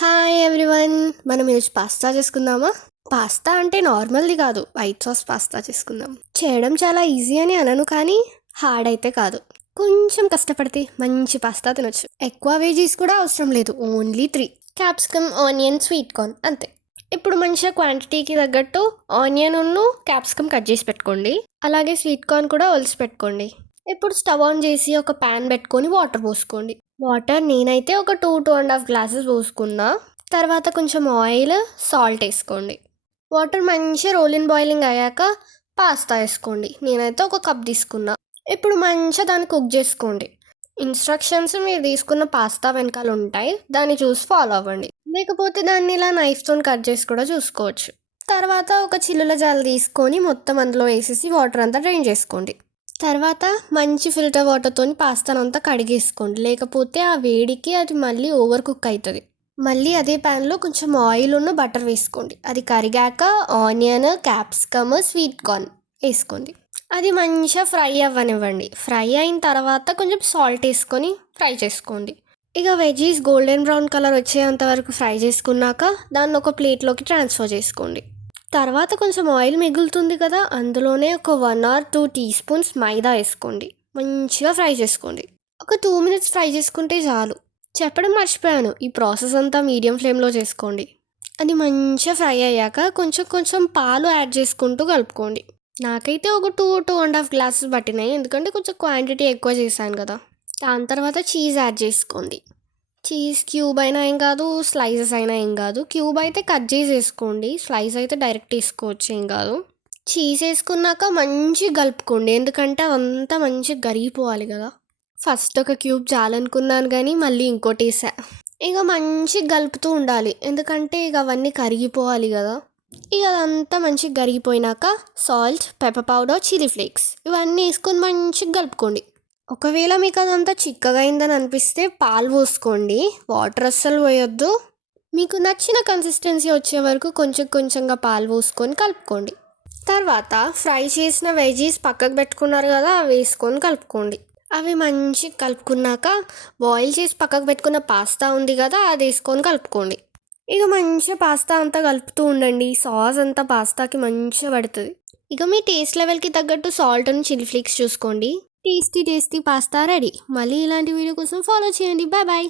Hi everyone. మనం ఈరోజు pasta చేసుకుందామా? పాస్తా అంటే నార్మల్ది కాదు, వైట్ సాస్ పాస్తా చేసుకుందాం. చేయడం చాలా ఈజీ అని అనను, కానీ హార్డ్ అయితే కాదు. కొంచెం కష్టపడితే మంచి పాస్తా తినొచ్చు. ఎక్కువ వెజీస్ కూడా అవసరం లేదు, only 3: capsicum, onion, sweet corn, అంతే. ఇప్పుడు మంచిగా క్వాంటిటీకి తగ్గట్టు ఆనియన్ క్యాప్సికమ్ కట్ చేసి పెట్టుకోండి. అలాగే స్వీట్ కార్న్ కూడా ఒలిసి పెట్టుకోండి. ఇప్పుడు స్టవ్ ఆన్ చేసి ఒక ప్యాన్ పెట్టుకొని వాటర్ పోసుకోండి. వాటర్ నేనైతే ఒక 2-2.5 గ్లాసెస్ పోసుకున్నా. తర్వాత కొంచెం ఆయిల్, సాల్ట్ వేసుకోండి. వాటర్ మంచిగా రోలింగ్ బాయిలింగ్ అయ్యాక పాస్తా వేసుకోండి. నేనైతే ఒక కప్ తీసుకున్నా. ఇప్పుడు మంచిగా దాన్ని కుక్ చేసుకోండి. ఇన్స్ట్రక్షన్స్ మీరు తీసుకున్న పాస్తా వెనకాల ఉంటాయి, దాన్ని చూసి ఫాలో అవ్వండి. లేకపోతే దాన్ని ఇలా నైఫ్తో కట్ చేసి కూడా చూసుకోవచ్చు. తర్వాత ఒక చిల్లుల జాలి తీసుకొని మొత్తం అందులో వేసేసి వాటర్ అంతా డ్రైన్ చేసుకోండి. తర్వాత మంచి ఫిల్టర్ వాటర్తో పాస్తానంతా కడిగేసుకోండి, లేకపోతే ఆ వేడికి అది మళ్ళీ ఓవర్ కుక్ అవుతుంది. మళ్ళీ అదే ప్యాన్లో కొంచెం ఆయిల్ బటర్ వేసుకోండి. అది కరిగాక ఆనియన్, క్యాప్సికమ్, స్వీట్ కార్న్ వేసుకోండి. అది మంచిగా ఫ్రై అవ్వనివ్వండి. ఫ్రై అయిన తర్వాత కొంచెం సాల్ట్ వేసుకొని ఫ్రై చేసుకోండి. ఇక వెజీస్ గోల్డెన్ బ్రౌన్ కలర్ వచ్చేంత వరకు ఫ్రై చేసుకున్నాక దాన్ని ఒక ప్లేట్లోకి ట్రాన్స్ఫర్ చేసుకోండి. తర్వాత కొంచెం ఆయిల్ మిగులుతుంది కదా, అందులోనే ఒక 1 or 2 teaspoons మైదా వేసుకోండి. మంచిగా ఫ్రై చేసుకోండి. ఒక 2 minutes ఫ్రై చేసుకుంటే చాలు. చెప్పడం మర్చిపోయాను, ఈ ప్రాసెస్ అంతా మీడియం ఫ్లేమ్లో చేసుకోండి. అది మంచిగా ఫ్రై అయ్యాక కొంచెం కొంచెం పాలు యాడ్ చేసుకుంటూ కలుపుకోండి. నాకైతే ఒక 2-2.5 గ్లాసెస్ పట్టినాయి, ఎందుకంటే కొంచెం క్వాంటిటీ ఎక్కువ చేశాను కదా. దాని తర్వాత చీజ్ యాడ్ చేసుకోండి. చీజ్ క్యూబ్ అయినా ఏం కాదు, స్లైసెస్ అయినా ఏం కాదు. క్యూబ్ అయితే కట్ చేసి వేసుకోండి, స్లైస్ అయితే డైరెక్ట్ వేసుకోవచ్చు, ఏం కాదు. చీజ్ వేసుకున్నాక మంచిగా కలుపుకోండి, ఎందుకంటే అవంతా మంచిగా కరిగిపోవాలి కదా. ఫస్ట్ ఒక క్యూబ్ చాలనుకున్నాను, కానీ మళ్ళీ ఇంకోటి వేసా. ఇక మంచిగా కలుపుతూ ఉండాలి, ఎందుకంటే ఇక అవన్నీ కరిగిపోవాలి కదా. ఇక అదంతా మంచిగా కరిగిపోయినాక salt, pepper powder, chilli flakes ఇవన్నీ వేసుకొని మంచిగా కలుపుకోండి. ఒకవేళ మీకు అదంతా చిక్కగా అయిందని అనిపిస్తే పాలు పోసుకోండి, వాటర్ అస్సలు పోయొద్దు. మీకు నచ్చిన కన్సిస్టెన్సీ వచ్చే వరకు కొంచెం కొంచెంగా పాలు పోసుకొని కలుపుకోండి. తర్వాత ఫ్రై చేసిన వెజీస్ పక్కకు పెట్టుకున్నారు కదా, అవి వేసుకొని కలుపుకోండి. అవి మంచిగా కలుపుకున్నాక బాయిల్ చేసి పక్కకు పెట్టుకున్న పాస్తా ఉంది కదా, అది వేసుకొని కలుపుకోండి. ఇక మంచిగా పాస్తా అంతా కలుపుతూ ఉండండి, సాస్ అంతా పాస్తాకి మంచిగా పడుతుంది. ఇక మీ టేస్ట్ లెవెల్కి తగ్గట్టు సాల్ట్ అండ్ చిల్లీ ఫ్లేక్స్ చూసుకోండి. Tasty pasta ready. మళ్ళీ ఇలాంటి వీడియో కోసం ఫాలో చేయండి. Bye bye.